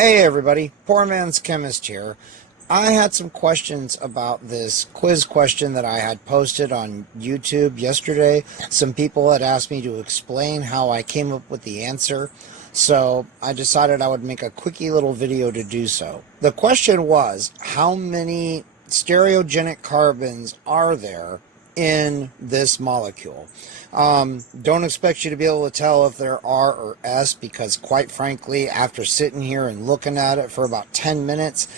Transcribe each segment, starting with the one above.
Hey everybody, Poor Man's Chemist here. I had some questions about this quiz question that I had posted on YouTube yesterday. Some people had asked me to explain how I came up with the answer, so I decided I would make a quickie little video to do so. The question was, how many stereogenic carbons are there in this molecule? Don't expect you to be able to tell if they're R or S, because quite frankly, after sitting here and looking at it for about 10 minutes,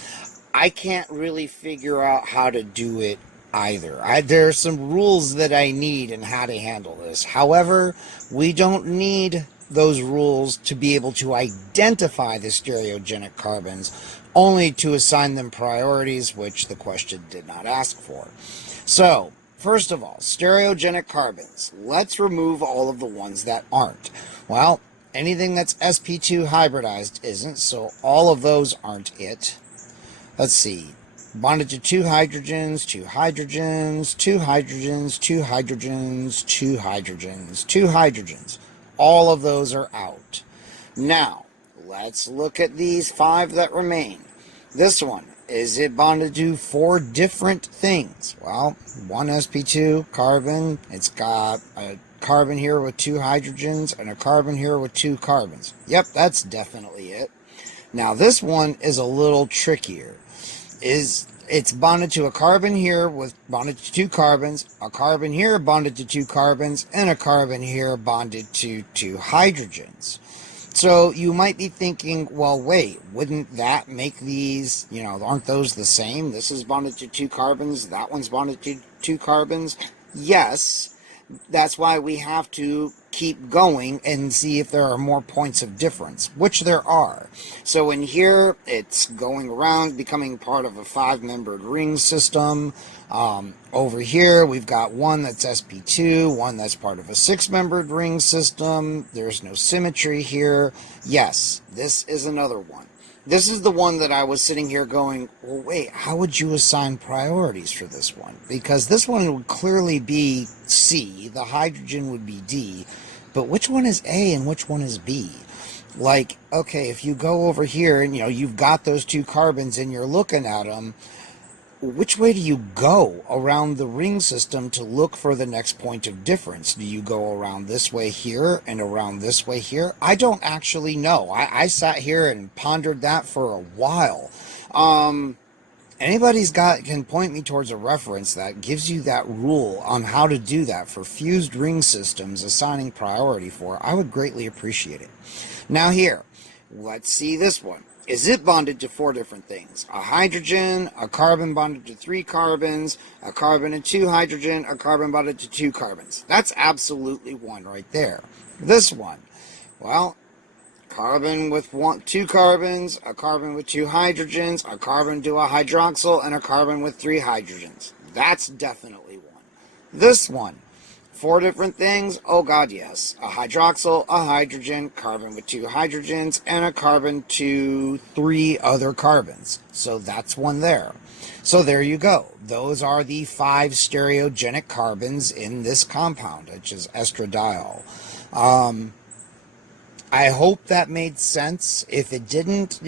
I can't really figure out how to do it either. There are some rules that I need in how to handle this. However, we don't need those rules to be able to identify the stereogenic carbons, only to assign them priorities, which the question did not ask for. So, first of all, stereogenic carbons. Let's remove all of the ones that aren't. Well, anything that's sp2 hybridized isn't, so all of those aren't it. Let's see. Bonded to two hydrogens, two hydrogens, two hydrogens, two hydrogens, two hydrogens, two hydrogens. All of those are out. Now, let's look at these five that remain. This one. Is it bonded to four different things? Well, one sp2 carbon, it's got a carbon here with two hydrogens and a carbon here with two carbons. Yep, that's definitely it. Now this one is a little trickier. It's bonded to a carbon here with bonded to two carbons, a carbon here bonded to two carbons, and a carbon here bonded to two hydrogens. So you might be thinking, well, wait, wouldn't that make these, aren't those the same? This is bonded to two carbons, that one's bonded to two carbons. Yes, that's why we have to keep going and see if there are more points of difference, which there are. So in here, it's going around, becoming part of a five-membered ring system. Over here, we've got one that's sp2, one that's part of a six-membered ring system. There's no symmetry here. Yes, this is another one. This is the one that I was sitting here going, well, wait, how would you assign priorities for this one? Because this one would clearly be C, the hydrogen would be D, but which one is A and which one is B? Like, okay, if you go over here and, you've got those two carbons and you're looking at them, which way do you go around the ring system to look for the next point of difference? Do you go around this way here and around this way here? I don't actually know. I sat here and pondered that for a while. Anybody's can point me towards a reference that gives you that rule on how to do that for fused ring systems, assigning priority for. I would greatly appreciate it. Now here, let's see this one. Is it bonded to four different things? A hydrogen, a carbon bonded to three carbons, a carbon and two hydrogen, a carbon bonded to two carbons. That's absolutely one right there. This one, well, carbon with two carbons, a carbon with two hydrogens, a carbon to a hydroxyl, and a carbon with three hydrogens. That's definitely one. This one. Four different things? Oh God, yes. A hydroxyl, a hydrogen, carbon with two hydrogens, and a carbon to three other carbons. So that's one there. So there you go. Those are the five stereogenic carbons in this compound, which is estradiol. I hope that made sense. If it didn't,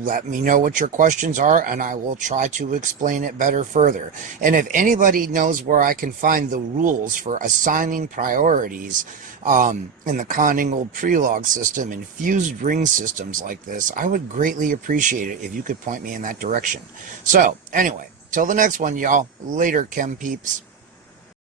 let me know what your questions are, and I will try to explain it better further. And if anybody knows where I can find the rules for assigning priorities in the Con-Ingold Prelog system and fused ring systems like this, I would greatly appreciate it if you could point me in that direction. So, anyway, till the next one, y'all. Later, Chem Peeps.